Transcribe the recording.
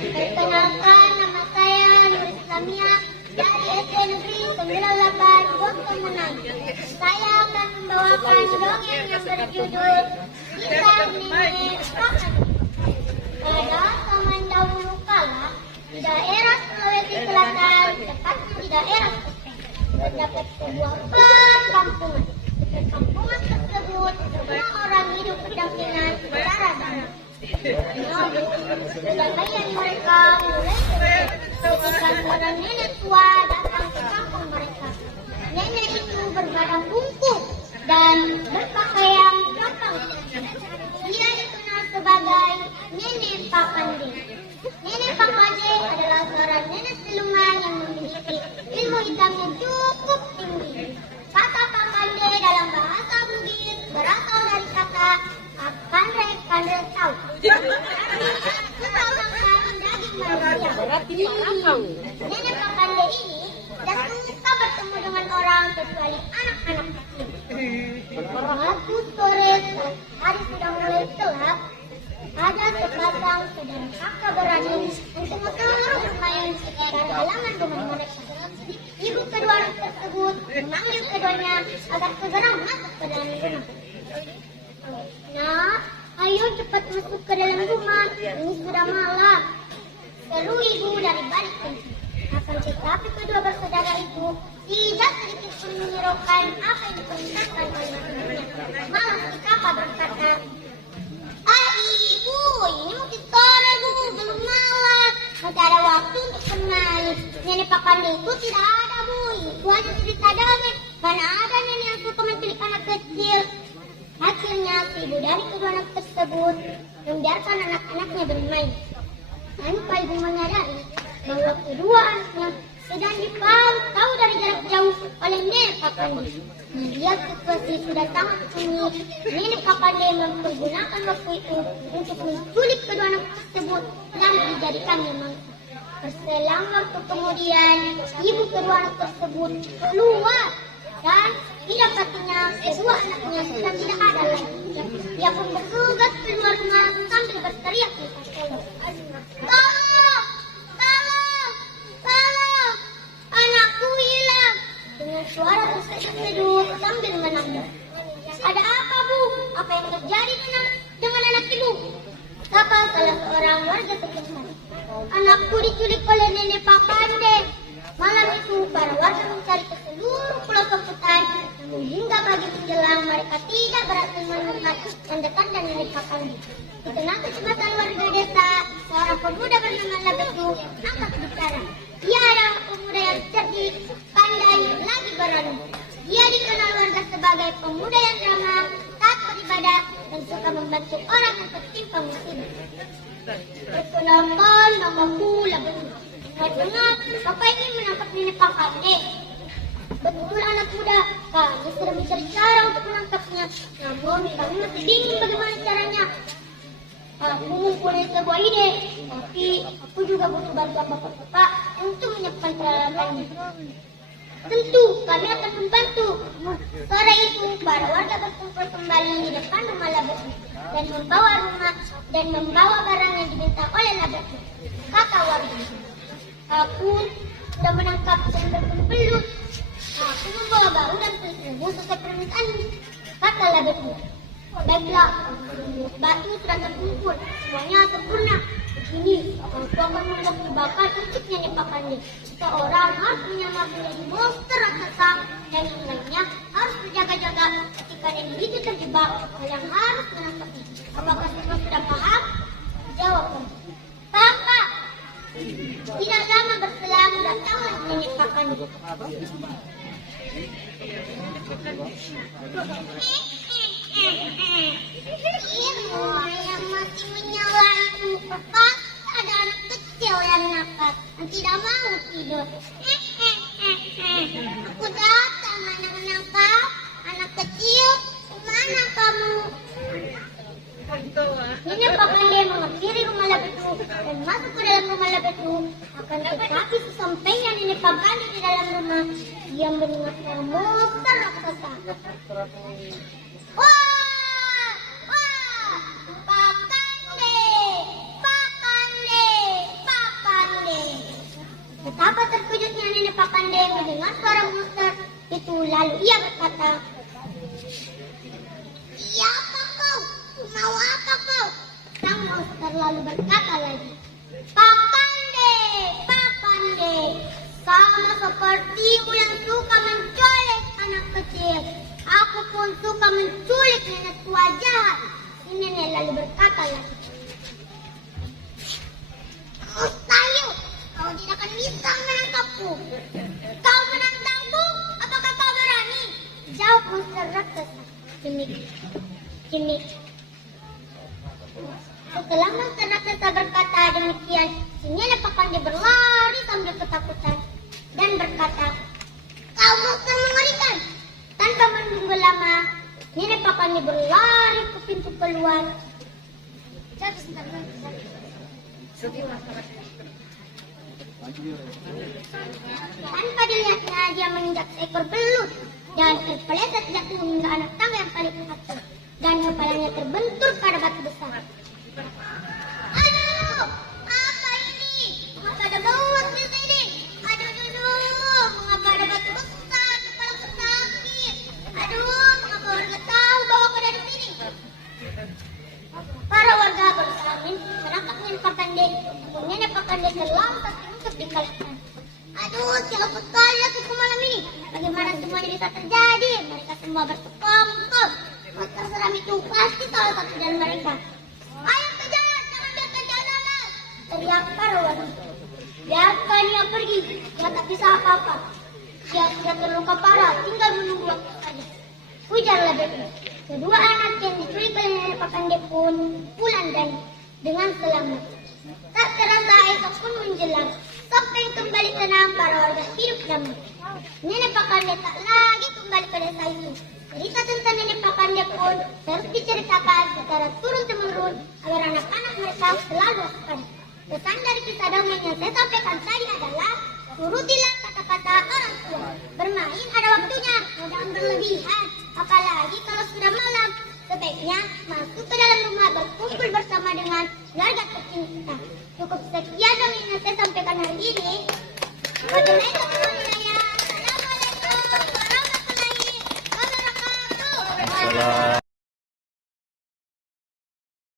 Perkenalkan, nama saya Nur Islamia dari SD Negeri 98 Bogor Menai. Saya akan membawakan dongeng yang berjudul Kisah Nenek Pakan. Pada zaman dahulu kala, di daerah Sulawesi Selatan, tepatnya di daerah Kupeng, terdapat sebuah perkampungan. Di perkampungan tersebut, semua orang hidup berdampingan secara damai. Kedamaian mereka mulai ketika seorang nenek tua datang ke kampung mereka. Nenek itu berbadan bungkuk dan berpakaian gampang. Dia dikenal sebagai Nenek Pakande. Nenek Pakande adalah seorang nenek siluman yang memiliki ilmu hitam yang cukup tinggi. Kata Pakande dalam bahasa Bugis berasal dari kata pandai tahu. Suka makan daging manusia. Nenek Pakande ini tidak suka bertemu dengan orang kecuali anak-anak kecil. Suatu sore saat hari sudah mulai gelap, ada sepasang saudara kakak berani yang tengah-tengah bermain di sekitar halaman rumah mereka. Ibu kedua anak tersebut memanggil keduanya agar segera masuk ke dalam rumah. Nah, ayo cepat masuk ke dalam rumah, ini sudah malam, seru ibu dari balik pintu. Akan tetapi kedua bersaudara itu tidak sedikit pun menghiraukan apa yang diperintahkan oleh ibunya. Malah si kakak berkata, ibu, ini mungkin sore bu, belum malam, masih ada waktu untuk bermain. Nenek Pakande itu tidak ada bu, itu hanya cerita dongeng. Mana ada nenek yang suka menculik anak kecil. Akhirnya si ibu dari kedua anak tersebut membiarkan anak-anaknya bermain. Tanpa ibu menyadari bahwa kedua anaknya sedang dipantau dari jarak jauh oleh Nenek Pakande. Melihat situasi sudah sangat sengit, Nenek Pakande mempergunakan waktu itu untuk menculik kedua anak tersebut dan dijadikannya mangsa. Berselang waktu kemudian, ibu kedua anak tersebut keluar dan didapatinya kedua anaknya sudah tidak ada lagi. Dia pun bergegas keluar rumah sambil berteriak minta tolong. Tolong! Tolong! Tolong! Anakku hilang! Dengan suara terseduh sambil menangis. Ada apa bu? Apa yang terjadi dengan anak ibu? Sapa salah seorang warga sekitar. Anakku diculik oleh Nenek Pakande. Malam itu para warga mencari ke seluruh pelosok hutan, namun hingga pagi menjelang mereka tidak berhasil menemukan tanda-tanda Nenek Pakande. Di tengah kecemasan warga desa, seorang pemuda bernama Labetu angkat bicara. Dia adalah pemuda yang cerdik, pandai, lagi berani. Dia dikenal warga sebagai pemuda yang ramah, taat beribadah, dan suka membantu orang yang tertimpa musibah. Perkenalkan, namaku Labetu. Dengar, Bapak ingin menangkap Nenek Pakande. Betul anak muda, kami sudah mencari cara untuk menangkapnya. Namun kami masih bingung bagaimana caranya. Aku mempunyai sebuah ide, tapi aku juga butuh bantuan bapak-bapak untuk menyiapkan peralatannya. Tentu, kami akan membantu. Sore itu, para warga berkumpul kembali di depan rumah Labetu dan membawa barang yang diminta oleh Labetu. Kata warga, aku sudah menangkap dan berbelut. Aku membawa bau dan peluru sesuai permintaan. Kata Labetu, baiklah, batu sudah terkumpul, semuanya sempurna. Begini, aku akan membuat jebakan untuk Nenek Pakande. Seorang harus menyamar menjadi monster raksasa dan yang lainnya harus berjaga-jaga ketika nenek itu terjebak. Kalian harus menangkapnya. Apakah semua sudah paham? Jawablah. Papa. Tidak lama berselang datanglah Nenek Pakande. Ilmu yang masih menyala itu, pasti ada anak kecil yang nakal dan tidak mau tidur. Aku datang anak nakal, anak kecil, kemana kamu? Nenek Pakande menghampiri rumah Labetu dan masuk ke dalam rumah Labetu. Akan tetapi sesampainya Nenek Pakande di dalam rumah, dia mendengar suara monster raksasa. Wah! Pakande! Pakande! Pakande mendengar suara monster itu, lalu ia berkata, "Siapa kau? Mau apa kau?" Sang monster lalu berkata lagi, Pakande, Pakande, sama sepertimu yang suka menculik anak kecil, aku pun suka menculik nenek tua jahat." Si nenek lalu berkata lagi, "Mustahil, kau tidak akan bisa menangkapku. Kau menantangku? Apakah kau berani?" Jawab monster raksasa. Kini. Setelah monster raksasa berkata demikian, si nenek Pakande berlari sambil ketakutan dan berkata, "Kau monster mengerikan." Tanpa menunggu lama, nenek Pakande berlari ke pintu keluar. Tanpa dilihatnya, dia menginjak seekor belut dan terpeleset jatuh hingga anak tangga yang paling atas, dan kepalanya terbentur pada batu besar. "Aduh, apa ini? Mengapa ada belut di sini? Aduh, mengapa ada batu besar? Kepalaku sakit. Aduh, mengapa warga tahu bahwa aku ada di sini?" Para warga berusaha menangkap nenek Pakande, namun nenek Pakande terlambat untuk dikalahkan. "Aduh, sial sekali aku malam ini. Bagaimana semuanya bisa terjadi? Mereka semua bersekongkol. Monster seram itu pasti salah satu dari mereka. Ayo kejar, jangan biarkan dia lolos!" teriak para warga. "Biarkan dia pergi, dia tak bisa apa-apa. Dia sudah terluka parah, tinggal menunggu waktu saja," ujarlah Becky. Kedua anak yang diculik oleh nenek Pakande pun pulang dengan selamat. Tak terasa esok pun menjelang. Topeng kembali tenang, para warga hidup damai. Nenek Pakande tak lagi kembali ke desa itu. Cerita tentang nenek Pakande pun terus diceritakan secara turun-temurun agar anak-anak mereka selalu waspada. Pesan dari kisah dongeng yang saya sampaikan tadi adalah, turutilah kata-kata orang tua. Bermain ada waktunya, jangan berlebihan. Apalagi kalau sudah malam, sebaiknya masuk ke dalam rumah berkumpul bersama dengan keluarga tercinta. Cukup sekian dongeng yang saya sampaikan hari ini. Bagaimana